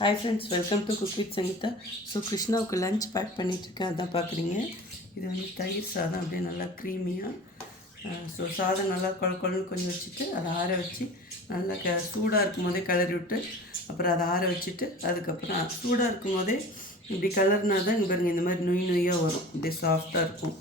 Hi friends, welcome to cook with Sangeetha. So கிருஷ்ணாவுக்கு lunch pack பண்ணிகிட்ருக்கேன், அதான் பார்க்குறீங்க. இது வந்து தயிர் சாதம், அப்படியே நல்லா க்ரீமியாக. ஸோ சாதம் நல்லா குழன்னு கொஞ்சம் வச்சுட்டு அதை ஆற வச்சு நல்லா சூடாக இருக்கும் போதே கிளறி விட்டு அப்புறம் அதை ஆற வச்சுட்டு அதுக்கப்புறம் சூடாக இருக்கும் போதே இப்படி கலர்னா தான் இங்கே பாருங்கள் இந்த மாதிரி நொய் நொய்யாக வரும், இப்படி சாஃப்டாக இருக்கும்.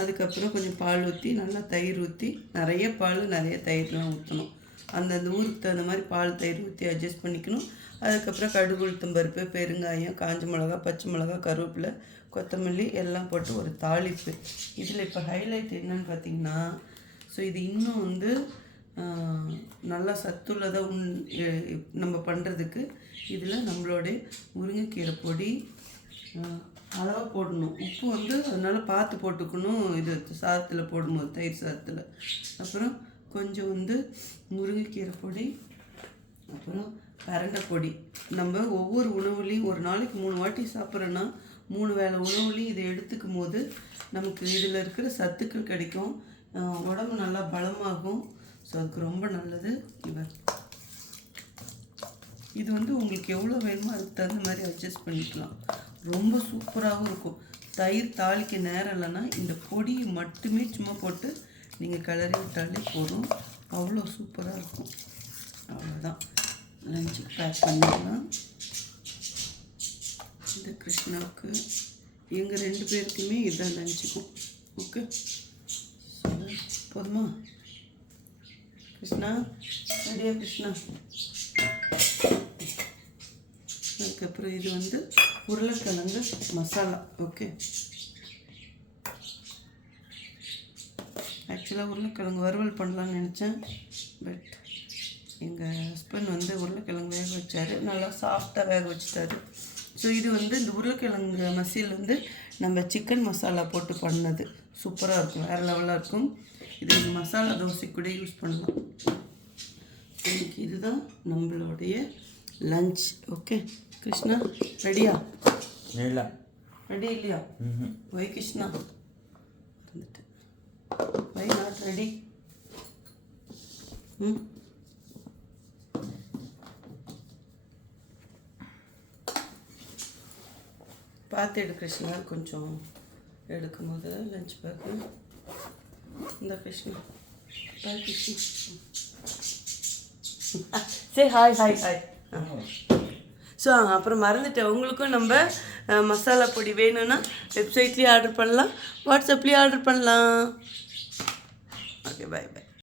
அதுக்கப்புறம் கொஞ்சம் பால் ஊற்றி நல்லா தயிர் ஊற்றி, நிறைய பால் நிறைய தயிர்லாம் ஊற்றணும். அந்தந்த ஊருக்கு தகுந்த மாதிரி பால் தயிர் ஊற்றி அட்ஜஸ்ட் பண்ணிக்கணும். அதுக்கப்புறம் கடுகு உளுத்தம் பருப்பு, பெருங்காயம், காஞ்ச மிளகா, பச்சை மிளகா, கருவேப்பிலை, கொத்தமல்லி எல்லாம் போட்டு ஒரு தாளிப்பு. இதில் இப்போ ஹைலைட் என்னன்னு பார்த்திங்கன்னா, ஸோ இது இன்னும் வந்து நல்லா சத்துள்ளதாக நம்ம பண்ணுறதுக்கு இதில் நம்மளுடைய முருங்கைக்கீரை பொடி அளவாக போடணும். உப்பு வந்து அதனால் பார்த்து போட்டுக்கணும். இது சாதத்தில் போடும்போது தயிர் சாதத்தில் அப்புறம் கொஞ்சம் வந்து முருங்கைக்கீரை பொடி, அப்புறம் பரண்டை பொடி. நம்ம ஒவ்வொரு உணவுலேயும் ஒரு நாளைக்கு 3 வாட்டி சாப்பிட்றோன்னா 3 வேளை உணவுலேயும் இதை எடுத்துக்கும் போது நமக்கு இதில் இருக்கிற சத்துக்கள் கிடைக்கும், உடம்பு நல்லா பலமாகும். ஸோ அதுக்கு ரொம்ப நல்லது. இது வந்து உங்களுக்கு எவ்வளோ வேணுமோ அதுக்கு தகுந்த மாதிரி அட்ஜஸ்ட் பண்ணிக்கலாம். ரொம்ப சூப்பராகவும் இருக்கும். தயிர் தாளிக்க நேரம் இல்லைன்னா இந்த பொடியை மட்டுமே சும்மா போட்டு நீங்கள் கிளறி விட்டாலே போதும், அவ்வளோ சூப்பராக இருக்கும். அவ்வளோதான், லஞ்சுக்கு பேக் பண்ணிடலாம். இந்த கிருஷ்ணாவுக்கு எங்கள் 2 பேருக்குமே இதுதான் லஞ்சுக்கும். ஓகே, போதுமா கிருஷ்ணா? ரெடியா கிருஷ்ணா? அதுக்கப்புறம் இது வந்து உருளைக்கிழங்கு மசாலா. ஓகே, ஆக்சுவலாக உருளைக்கிழங்கு வறுவல் பண்ணலான்னு நினச்சேன், பட் எங்கள் ஹஸ்பண்ட் வந்து உருளைக்கிழங்கு வேக வச்சார், நல்லா சாஃப்டாக வேக வச்சுட்டாரு. ஸோ இது வந்து இந்த உருளைக்கிழங்கு மசியல் வந்து நம்ம சிக்கன் மசாலா போட்டு பண்ணது, சூப்பராக இருக்கும், வேறு லெவலாக இருக்கும். இது இந்த மசாலா தோசை கூட யூஸ் பண்ணலாம். இன்னைக்கு இதுதான் நம்மளுடைய லஞ்ச். ஓகே கிருஷ்ணா, ரெடியா? இல்லை, ரெடி இல்லையா? வை கிருஷ்ணா, வந்துட்டு வை நாட் ரெடி. பார்த்து எடு கிருஷ்ணா, கொஞ்சம் எடுக்கும்போது லஞ்ச் பேக்கு. இந்த கிருஷ்ணா, பாய் கிருஷ்ணா, சரி ஹாய் ஹாய் ஹாய். ஸோ அப்புறம் மறந்துட்டேன், உங்களுக்கும் நம்ம மசாலா பொடி வேணும்னா வெப்சைட்லேயே ஆர்டர் பண்ணலாம், வாட்ஸ்அப்லேயே ஆர்டர் பண்ணலாம். ஓகே, பாய் பாய்.